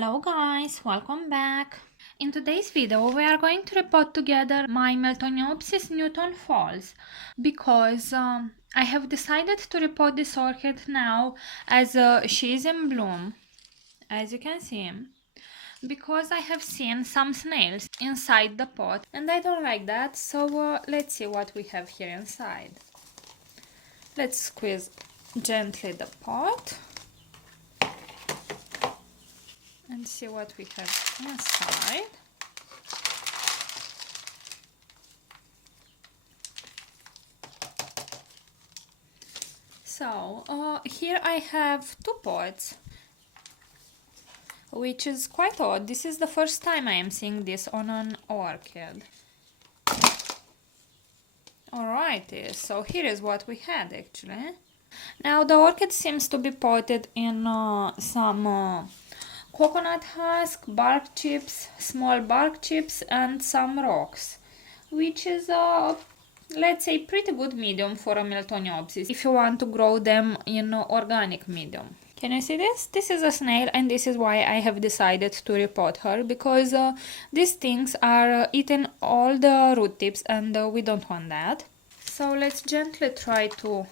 Hello guys, welcome back. In today's video we are going to repot together my Miltoniopsis Newton Falls because I have decided to repot this orchid now as she is in bloom, as you can see, because I have seen some snails inside the pot and I don't like that, so let's see what we have here inside. Let's squeeze gently the pot and see what we have inside. So here I have two pots, which is quite odd. This is the first time I am seeing this on an orchid. Alrighty, so here is what we had actually. Now the orchid seems to be potted in some coconut husk, bark chips, small bark chips and some rocks, which is let's say pretty good medium for a Miltoniopsis if you want to grow them in organic medium. Can you see this? This is a snail and this is why I have decided to repot her, because these things are eating all the root tips and we don't want that. So let's gently try to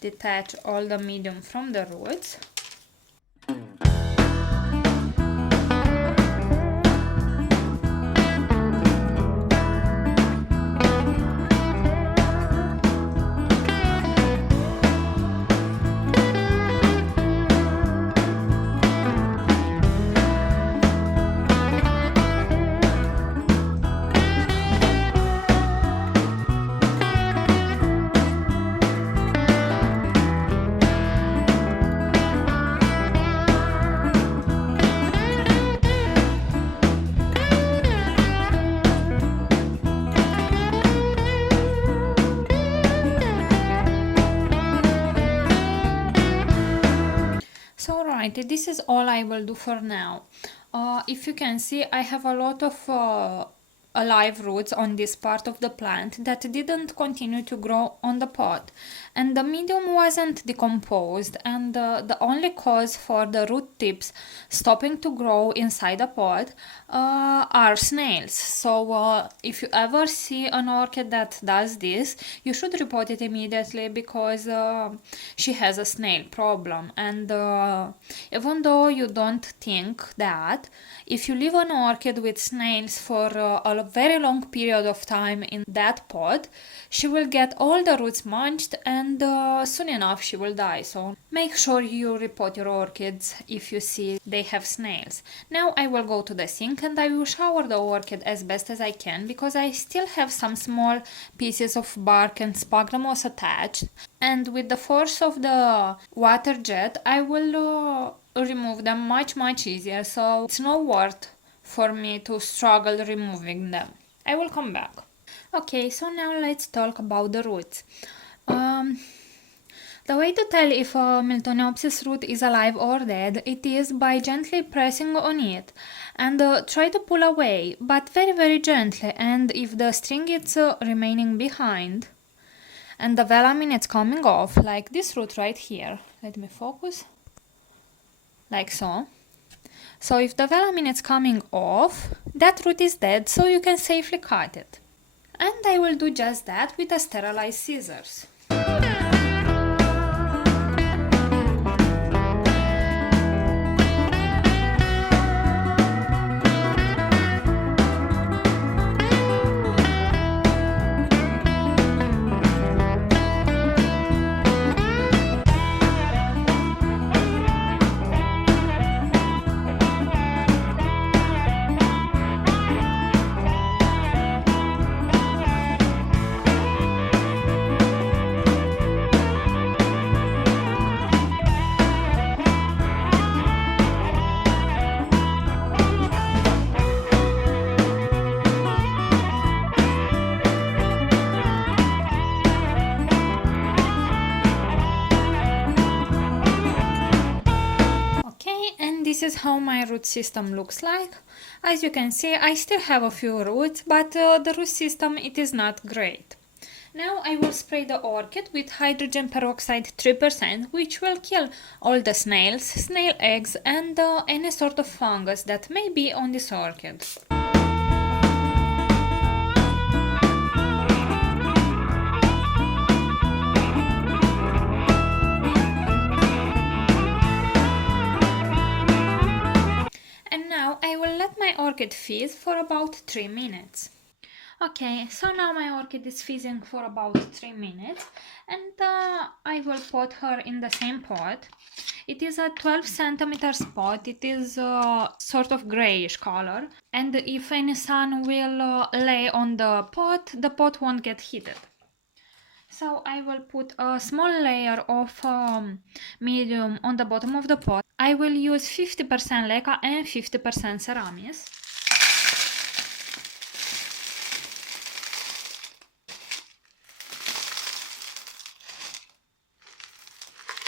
detach all the medium from the roots. This is all I will do for now. If you can see, I have a lot of alive roots on this part of the plant that didn't continue to grow on the pot, and the medium wasn't decomposed, and the only cause for the root tips stopping to grow inside the pot are snails. So if you ever see an orchid that does this, you should repot it immediately, because she has a snail problem. And even though you don't think that, if you leave an orchid with snails for a very long period of time in that pot, she will get all the roots munched and soon enough she will die. So make sure you repot your orchids if you see they have snails. Now I will go to the sink and I will shower the orchid as best as I can, because I still have some small pieces of bark and sphagnum moss attached, and with the force of the water jet I will remove them much easier, so it's not worth for me to struggle removing them. I will come back. Okay, so now let's talk about the roots. The way to tell if a Miltoniopsis root is alive or dead, it is by gently pressing on it and try to pull away, but very gently, and if the string is remaining behind and the velamin is coming off, like this root right here, let me focus, like so. So if the velamin is coming off, that root is dead, so you can safely cut it. And I will do just that with a sterilized scissors. This is how my root system looks like. As you can see, I still have a few roots, but the root system, it is not great. Now I will spray the orchid with hydrogen peroxide 3%, which will kill all the snails, snail eggs and any sort of fungus that may be on this orchid. And now I will let my orchid fizz for about 3 minutes. Okay, so now my orchid is fizzing for about 3 minutes and I will pot her in the same pot. It is a 12 centimeters pot, it is sort of grayish color, and if any sun will lay on the pot won't get heated. So I will put a small layer of medium on the bottom of the pot. I will use 50% leca and 50% seramis.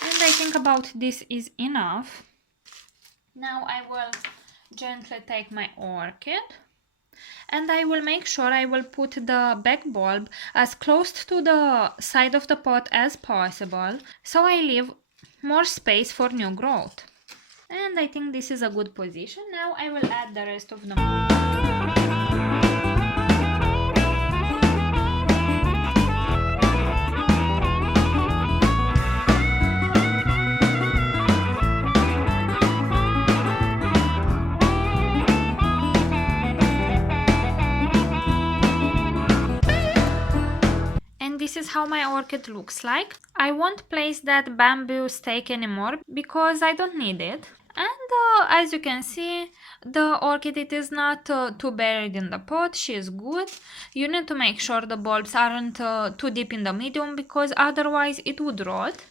And I think about this is enough. Now I will gently take my orchid and I will make sure I will put the back bulb as close to the side of the pot as possible, so I leave more space for new growth. And I think this is a good position. Now I will add the rest of the this is how my orchid looks like. I won't place that bamboo stake anymore because I don't need it. And as you can see, the orchid, it is not too buried in the pot. She is good. You need to make sure the bulbs aren't too deep in the medium because otherwise it would rot.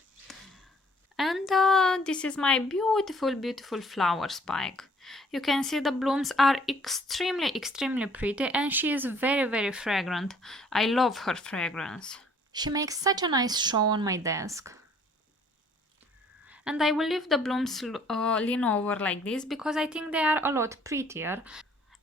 And this is my beautiful flower spike. You can see the blooms are extremely pretty and she is very fragrant. I love her fragrance. She makes such a nice show on my desk. And I will leave the blooms lean over like this because I think they are a lot prettier.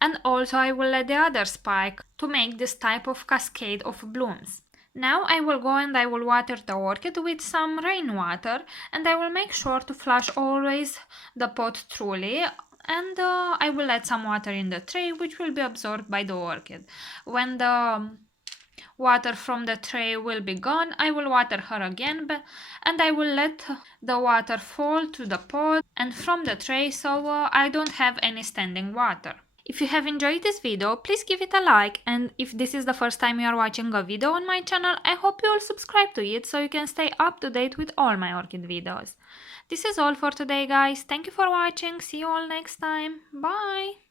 And also I will let the other spike to make this type of cascade of blooms. Now I will go and I will water the orchid with some rainwater and I will make sure to flush always the pot thoroughly, and I will add some water in the tray which will be absorbed by the orchid. When the water from the tray will be gone, I will water her again and I will let the water fall to the pot and from the tray, so I don't have any standing water. If you have enjoyed this video, please give it a like, and if this is the first time you are watching a video on my channel, I hope you will subscribe to it so you can stay up to date with all my orchid videos. This is all for today, guys. Thank you for watching. See you all next time. Bye!